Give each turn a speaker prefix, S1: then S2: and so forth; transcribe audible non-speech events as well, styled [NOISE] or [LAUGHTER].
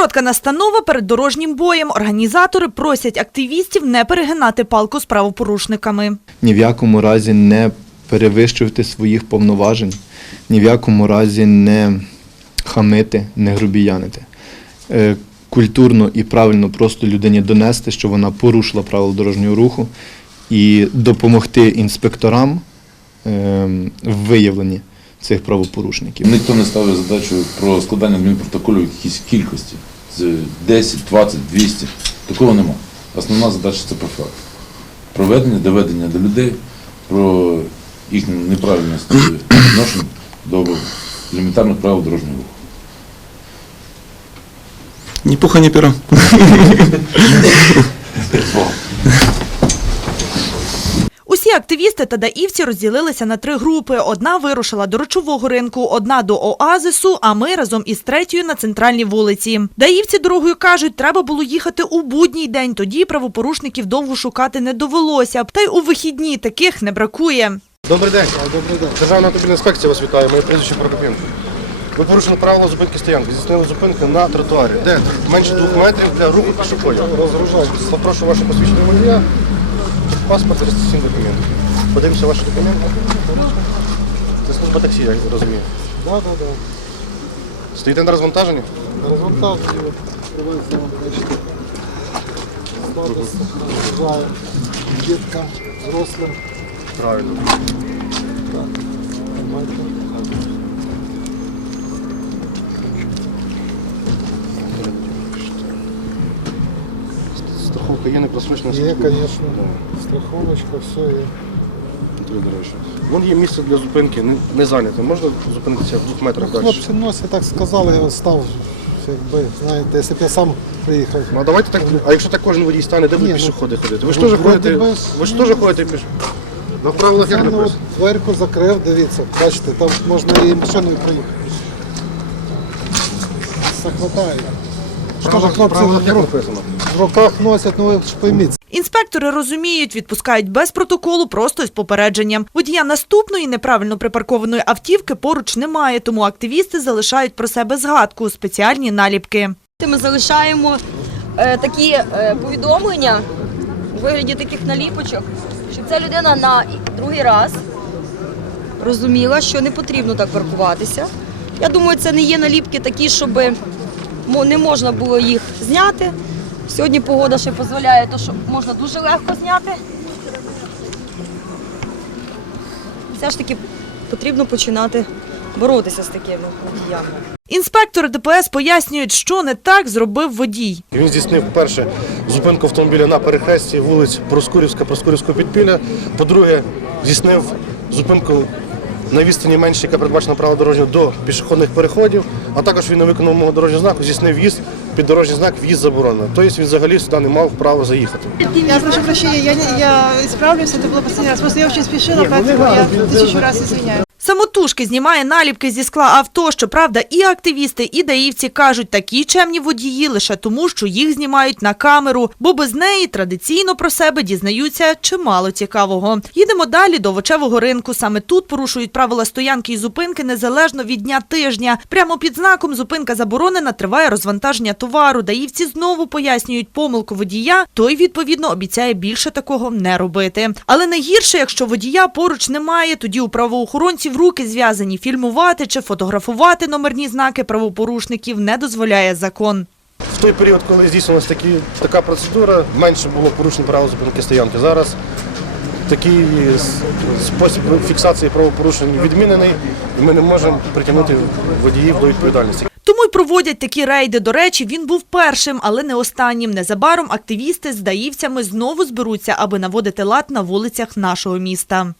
S1: Коротка настанова перед дорожнім боєм. Організатори просять активістів не перегинати палку з правопорушниками.
S2: ні в якому разі не перевищувати своїх повноважень, ні в якому разі не хамити, не грубіянити. Е, Культурно і правильно просто людині донести, що вона порушила правила дорожнього руху, і допомогти інспекторам ем, в виявленні цих правопорушників.
S3: Ніхто не ставив задачу про складання адмінпротоколів в якійсь кількості. Це 10, 20, 200. Такого нема. Основна задача це про факт. Проведення, доведення до людей, про їхню неправильність відношень до елементарних правил дорожнього руху.
S4: Ні пуха, ні пера. [LAUGHS]
S1: Активісти та даївці розділилися на три групи. Одна вирушила до речового ринку, одна до оазису, а ми разом із третьою на центральній вулиці. Даївці дорогою кажуть, треба було їхати у будній день. Тоді правопорушників довго шукати не довелося. Та й у вихідні таких не бракує.
S5: Добрий день. Добрий день. Державна автомобільна інспекція вас вітає. Моє прізвище Прокопенко. Ви порушили правила зупинки стоянки. Здійснили зупинку на тротуарі. Де менше двох метрів для руху пішоходів. Розгружайтесь. Попрошу ваше посвідчення водія, паспорт, реєстраційні документи. Подивимося ваші документи. Це служба таксі, я розумію.
S6: Да, да, да.
S5: Стоїте на розвантаженні?
S6: Результат привезли вам бачите. Статус вважаю діткам, взрослим.
S5: Правильно. Страховка є, не просрочена
S6: Є,
S5: страховка.
S6: звісно, страховочка, все є.
S5: Дмитрович. Вон є місце для зупинки, не, не зайняте. Можна зупинитися в двох метрах далі?
S6: Хлопці носять, так сказали, я став, якби, знаєте, якщо б я сам приїхав.
S5: Ну, а давайте так. А якщо так кожен водій стане, де
S6: Ні,
S5: ви
S6: ну,
S5: пішоходи ходите? Ви ж
S6: ну,
S5: теж ходите.
S6: би,
S5: Ви ж теж ходите піш. На правилах як
S6: Я ну,
S5: написано?
S6: дверку закрив, дивіться, бачите, там можна і машиною проїхати. Все хватає. Хлопці в руках носять, ну ви ж пойміть.
S1: Інспектори розуміють, відпускають без протоколу, просто із попередженням. Водія наступної неправильно припаркованої автівки поруч немає, тому активісти залишають про себе згадку, спеціальні наліпки.
S7: Ми залишаємо е, такі е, повідомлення у вигляді таких наліпочок, щоб ця людина на другий раз розуміла, що не потрібно так паркуватися. Я думаю, це не є наліпки такі, щоб мо- не можна було їх зняти. Сьогодні погода ще дозволяє, то що можна дуже легко зняти. Все ж таки потрібно починати боротися з такими водіями.
S1: Інспектори ДПС пояснюють, що не так зробив водій.
S5: Він здійснив перше зупинку автомобіля на перехресті вулиць Проскурівська, Проскурівського підпілля. По-друге, здійснив зупинку на відстані менше, яка передбачена право дорожнього до пішохідних переходів А також він не виконав мого дорожнього знаку, здійснив в'їзд під дорожній знак в'їзд заборонено. Тобто він взагалі сюди не мав права заїхати.
S8: Я прошу прощения, я, не- я исправлюсь, это было последний раз. Просто я очень спешила, поэтому я тысячу раз извиняюсь.
S1: Самотужки знімає наліпки зі скла авто. Щоправда, і активісти, і даївці кажуть, такі чемні водії лише тому, що їх знімають на камеру, бо без неї традиційно про себе дізнаються чимало цікавого. Їдемо далі до овочевого ринку. Саме тут порушують правила стоянки і зупинки незалежно від дня тижня. Прямо під знаком зупинка заборонена, триває розвантаження товару. Даївці знову пояснюють помилку водія. Той відповідно обіцяє більше такого не робити. Але найгірше, якщо водія поруч немає, тоді у правоохоронців руки зв'язані. Фільмувати чи фотографувати номерні знаки правопорушників не дозволяє закон.
S5: В той період, коли здійснилася такі, така процедура, менше було порушень правил зупинки стоянки. Зараз такий спосіб фіксації правопорушень відмінений, і ми не можемо притягнути водіїв до відповідальності.
S1: Тому й проводять такі рейди. До речі, він був першим, але не останнім. Незабаром активісти з даївцями знову зберуться, аби наводити лад на вулицях нашого міста.